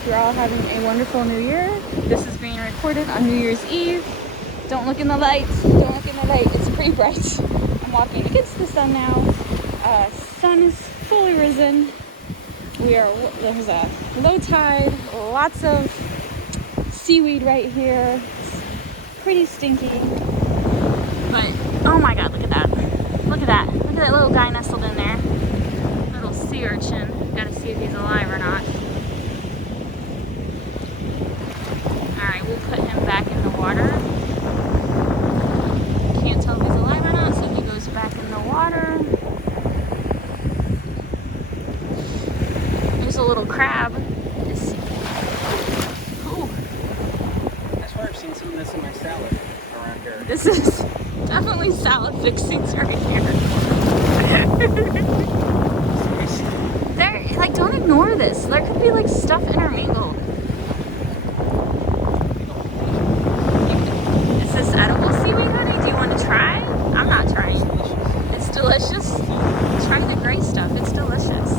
hope you're all having a wonderful new year. This is being recorded on New Year's Eve. Don't look in the light. Don't look in the light. It's pretty bright. I'm walking against the sun now. Sun is fully risen. There's a low tide. Lots of seaweed right here. It's pretty stinky. But, oh my god, look at that. Look at that. Look at that little guy nestled in there. Little sea urchin. Gotta see if he's alive or not. Alright, we'll put him back in the water. Can't tell if he's alive or not, so he goes back in the water. There's a little crab. Oh. I swear I've seen some of this in my salad around here. This is definitely salad fixings right here. Like, don't ignore this. There could be like stuff intermingled. Is this edible seaweed, honey? Do you want to try? I'm not trying. It's delicious. Try the gray stuff. It's delicious.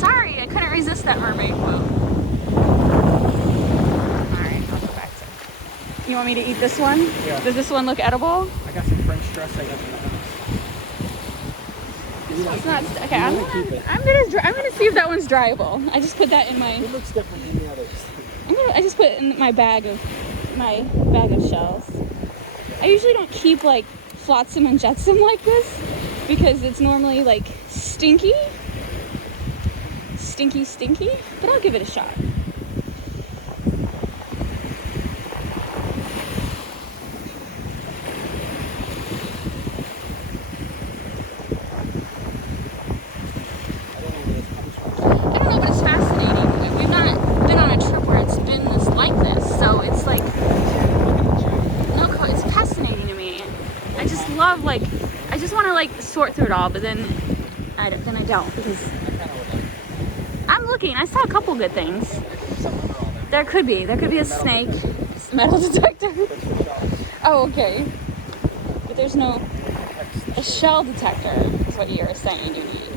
Sorry, I couldn't resist that mermaid quote. Alright, I'll go back to it. You want me to eat this one? Yeah. Does this one look edible? I got some French dress I got from the house. It's not okay. I'm gonna see if that one's dryable. I just put that in my. It looks different than the others. I just put it in my bag of shells. I usually don't keep like flotsam and jetsam like this because it's normally like stinky, but I'll give it a shot. I just want to like sort through it all, but then I don't because I'm looking. I saw a couple good things. There could be a snake, metal detector. Oh, okay. But there's a shell detector is what you're saying you need.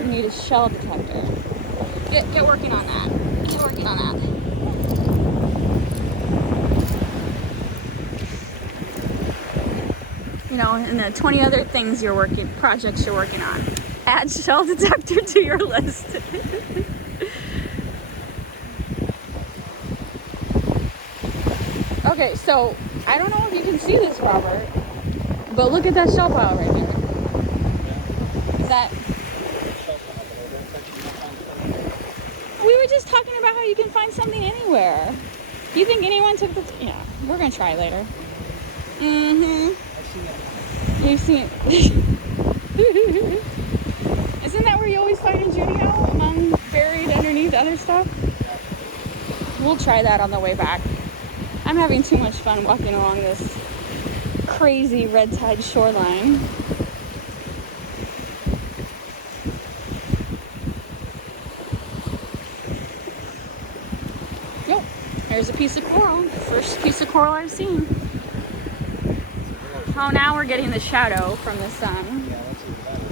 You need a shell detector. Get working on that. Get working on that. You know, and the 20 other things projects you're working on. Add shell detector to your list. Okay, so I don't know if you can see this, Robert, but look at that shell pile right here. Is that? We were just talking about how you can find something anywhere. Do you think anyone took the? Yeah, we're gonna try later. Mm-hmm. You've seen it. Isn't that where you always find a Judio buried underneath other stuff? We'll try that on the way back. I'm having too much fun walking along this crazy red tide shoreline. Yep, there's a piece of coral. First piece of coral I've seen. Oh, now we're getting the shadow from the sun. Yeah, that's even better.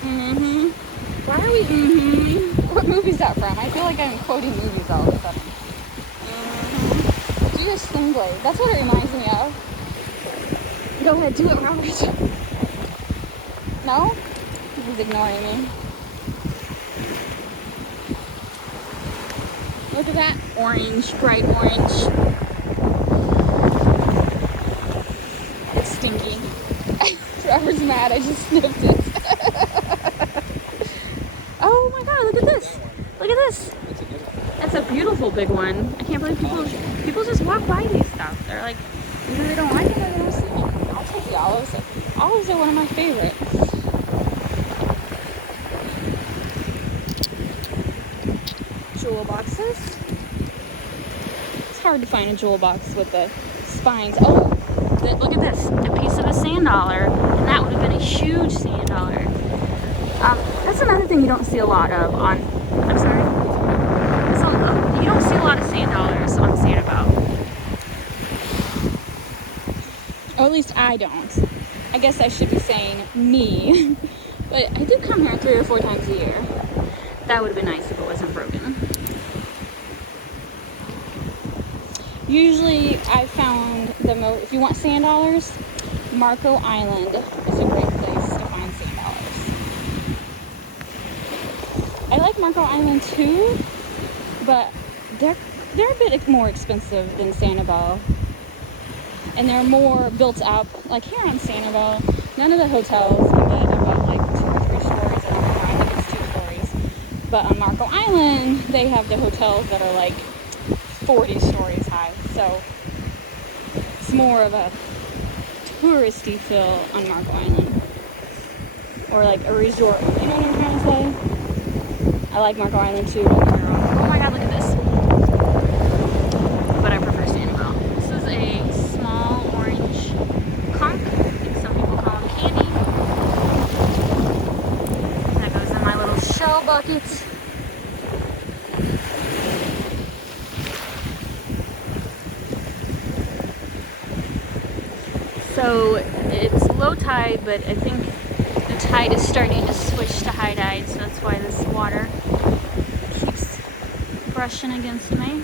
Mm-hmm. Why are we mm-hmm? What movie is that from? I feel like I'm quoting movies all of a sudden. Mm-hmm. Do your sling blade. That's what it reminds me of. Go ahead, do it, Robert. No? He's ignoring me. Look at that. Orange, bright orange. It's stinky. Trevor's mad, I just sniffed it. Oh my god, look at this. Look at this. That's a beautiful big one. I can't believe people just walk by these stuff. They're like, either they don't like it or they don't see it. I'll take the olives. Olives are one of my favorites. Jewel boxes. It's hard to find a jewel box with the spines. Oh, look at this. A piece of a sand dollar. And that would have been a huge sand dollar. That's another thing you don't see a lot of on... I'm sorry? You don't see a lot of sand dollars on Sanibel. Or at least I don't. I guess I should be saying me. But I do come here 3 or 4 times a year. That would have been nice if it wasn't broken. Usually I found the most, if you want sand dollars, Marco Island is a great place to find sand dollars. I like Marco Island too, but they're a bit more expensive than Sanibel. And they're more built up. Like here on Sanibel, none of the hotels can get above like 2 or 3 stories. I think it's 2 stories. But on Marco Island, they have the hotels that are like 40 stories high. So it's more of a touristy feel on Marco Island. Or like a resort. You know what I'm trying to say? I like Marco Island too. Don't get me wrong. Oh my god, look at this. But I prefer Sanibel. This is a small orange conch. I think some people call them candy. That goes in my little shell bucket. So it's low tide, but I think the tide is starting to switch to high tide, so that's why this water keeps brushing against me.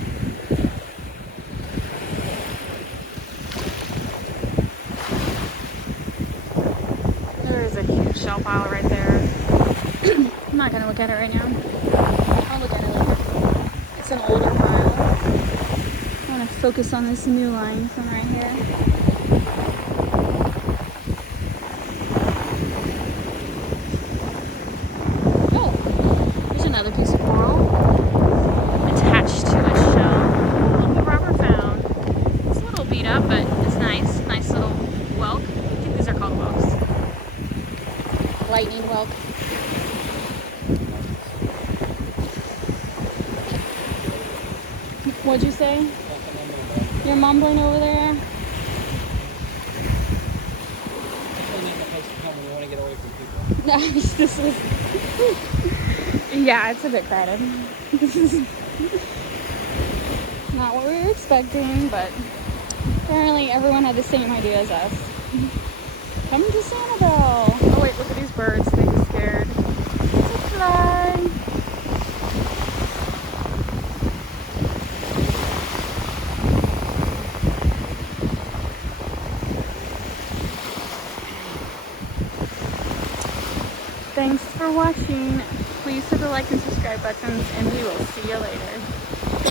There's a huge shell pile right there. I'm not gonna look at it right now. I'll look at it later. It's an older pile. I want to focus on this new line from right here. Another piece of coral attached to a shell. Look what Robert found. It's a little beat up, but it's nice. Nice little whelk. I think these are called whelks. Lightning whelk. What'd you say? You're mumbling over there? We want to get away from people. No, this is... Yeah, it's a bit crowded. This is not what we were expecting, but apparently everyone had the same idea as us. Come to Sanibel. Oh wait, look at these birds. They get scared. It's a fly. Thanks for watching. Please hit the like and subscribe buttons, and we will see you later.